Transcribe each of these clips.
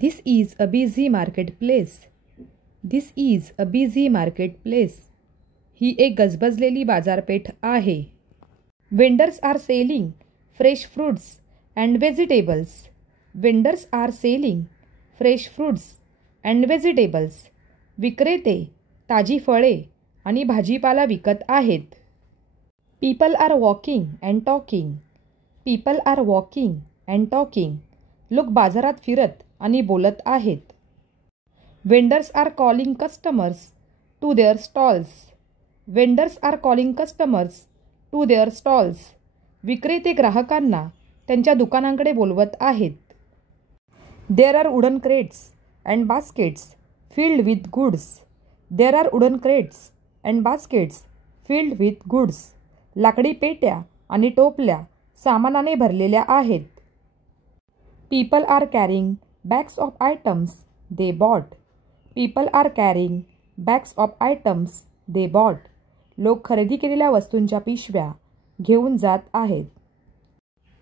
This is a busy marketplace. This is a busy marketplace. ही एक गजबजलेली बाजारपेठ आहे. Vendors are selling fresh fruits and vegetables. Vendors are selling fresh fruits and vegetables. विक्रेते ताजी फळे आणि भाजीपाला विकत आहेत. People are walking and talking. People are walking and talking. लोक बाजारात फिरत आणि बोलत आहेत. Vendors are calling customers to their stalls. Vendors are calling customers to their stalls. विक्रेते ग्राहकांना त्यांच्या दुकानांकडे बोलवत आहेत. There are wooden crates and baskets filled with goods. There are wooden crates and baskets filled with goods. लाकडी पेट्या आणि टोपल्या सामानाने भरलेल्या आहेत. People are carrying bags of items they bought. People are carrying bags of items they bought. लोक खरेदी केलेल्या वस्तूंच्या पिशव्या घेऊन जात आहेत.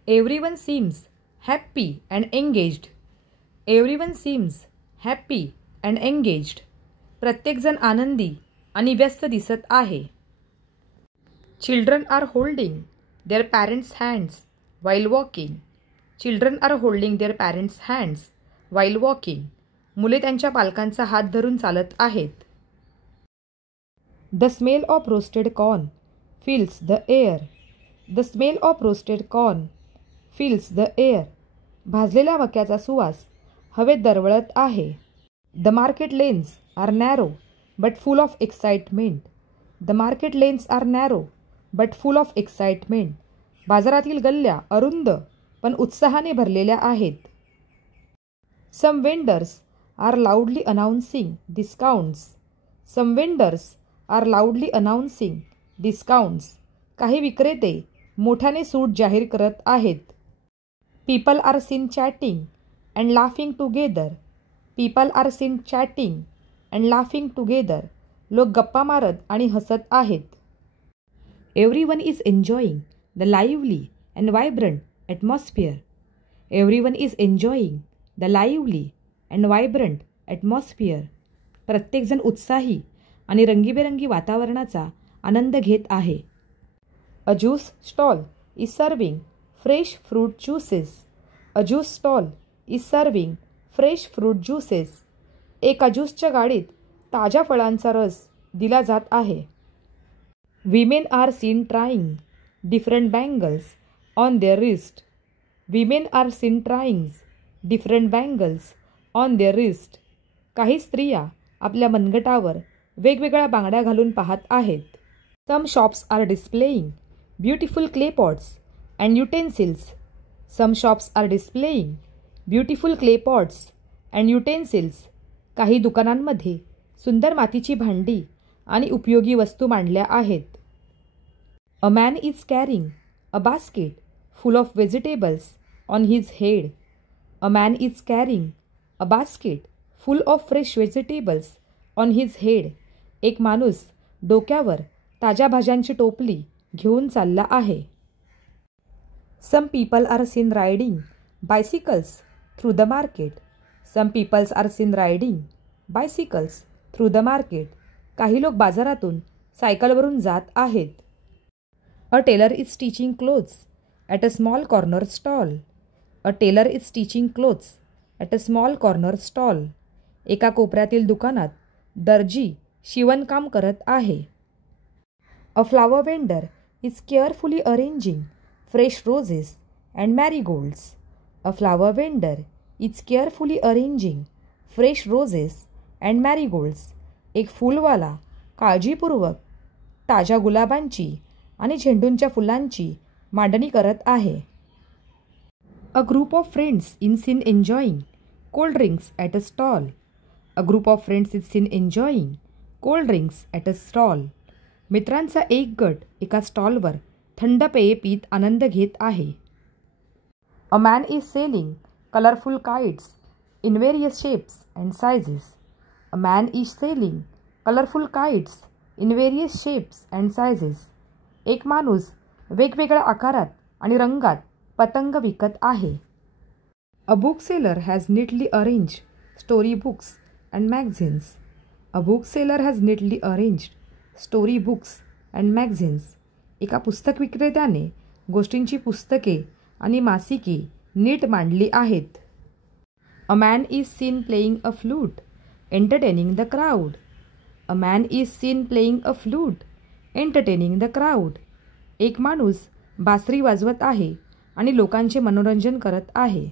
Everyone seems happy and engaged. Everyone seems happy and engaged. प्रत्येकजण आनंदी आणि व्यस्त दिसत आहे. Children are holding their parents' hands while walking. Children are holding their parents' hands while walking. मुले त्यांच्या पालकांचा हात धरून चालत आहेत. The smell of roasted corn fills the air. The smell of roasted corn fills the air. भाजलेल्या मक्याचा सुवास हवेत दरवळत आहे. The market lanes are narrow but full of excitement. The market lanes are narrow but full of excitement. बाजारातील गल्ल्या अरुंद पण उत्साहाने भरलेल्या आहेत. Some vendors are loudly announcing discounts. Some vendors are loudly announcing discounts. काही विक्रेते मोठ्याने सूट जाहीर करत आहेत. People are seen chatting and laughing together. People are seen chatting and laughing together. लोक गप्पा मारत आणि हसत आहेत. Everyone is enjoying the lively and vibrant atmosphere. Everyone is enjoying the lively and vibrant atmosphere. प्रत्येकजण उत्साही आणि रंगीबेरंगी वातावरणाचा आनंद घेत आहे. A juice stall is serving fresh fruit juices. A juice stall is serving fresh fruit juices. एका ज्यूसच्या गाडीत ताज्या फळांचा रस दिला जात आहे. Women are seen trying different bangles on their wrist. Women are seen trying different bangles on their wrist. काही स्त्रिया आपल्या मनगटावर वेगवेगळ्या बांगड्या घालून पाहत आहेत. Some shops are displaying beautiful clay pots and utensils. Some shops are displaying beautiful clay pots and utensils. काही दुकानांमध्ये सुंदर मातीची भांडी आणि उपयोगी वस्तू मांडल्या आहेत. A man is carrying a basket full of vegetables on his head. A man is carrying a basket full of fresh vegetables on his head. एक माणूस डोक्यावर ताज्या भाज्यांची टोपली घेऊन चालला आहे. Some people are seen riding bicycles through the market. Some people are seen riding bicycles through the market. काही लोक बाजारातून सायकलवरून जात आहेत. A tailor is stitching clothes at a small corner stall. A tailor is stitching clothes at a small corner stall. एका कोपऱ्यातील दुकानात दर्जी शिवणकाम करत आहे. A flower vendor is carefully arranging fresh roses and marigolds. A flower vendor is carefully arranging fresh roses and marigolds. एक फुलवाला काळजीपूर्वक ताज्या गुलाबांची आणि झेंडूंच्या फुलांची मांडणी करत आहे. A group of friends is seen enjoying cold drinks at a stall. A group of friends is seen enjoying cold drinks at a stall. मित्रांचा एक गट एका स्टॉलवर थंड पेये पीत आनंद घेत आहे. A man is selling colorful kites in various shapes and sizes. A man is selling colorful kites in various shapes and sizes. एक माणूस वेगवेगळ्या आकारात आणि रंगात पतंग विकत आहे. A bookseller has neatly arranged story books and magazines. A book seller has neatly arranged story books and magazines. एका पुस्तक विक्रेत्याने गोष्टींची पुस्तके आणि मासिके नीट मांडली आहेत. A man is seen playing a flute entertaining the crowd. A man is seen playing a flute entertaining the crowd. एक माणूस बासरी वाजवत आहे आणि लोकांचे मनोरंजन करत आहे.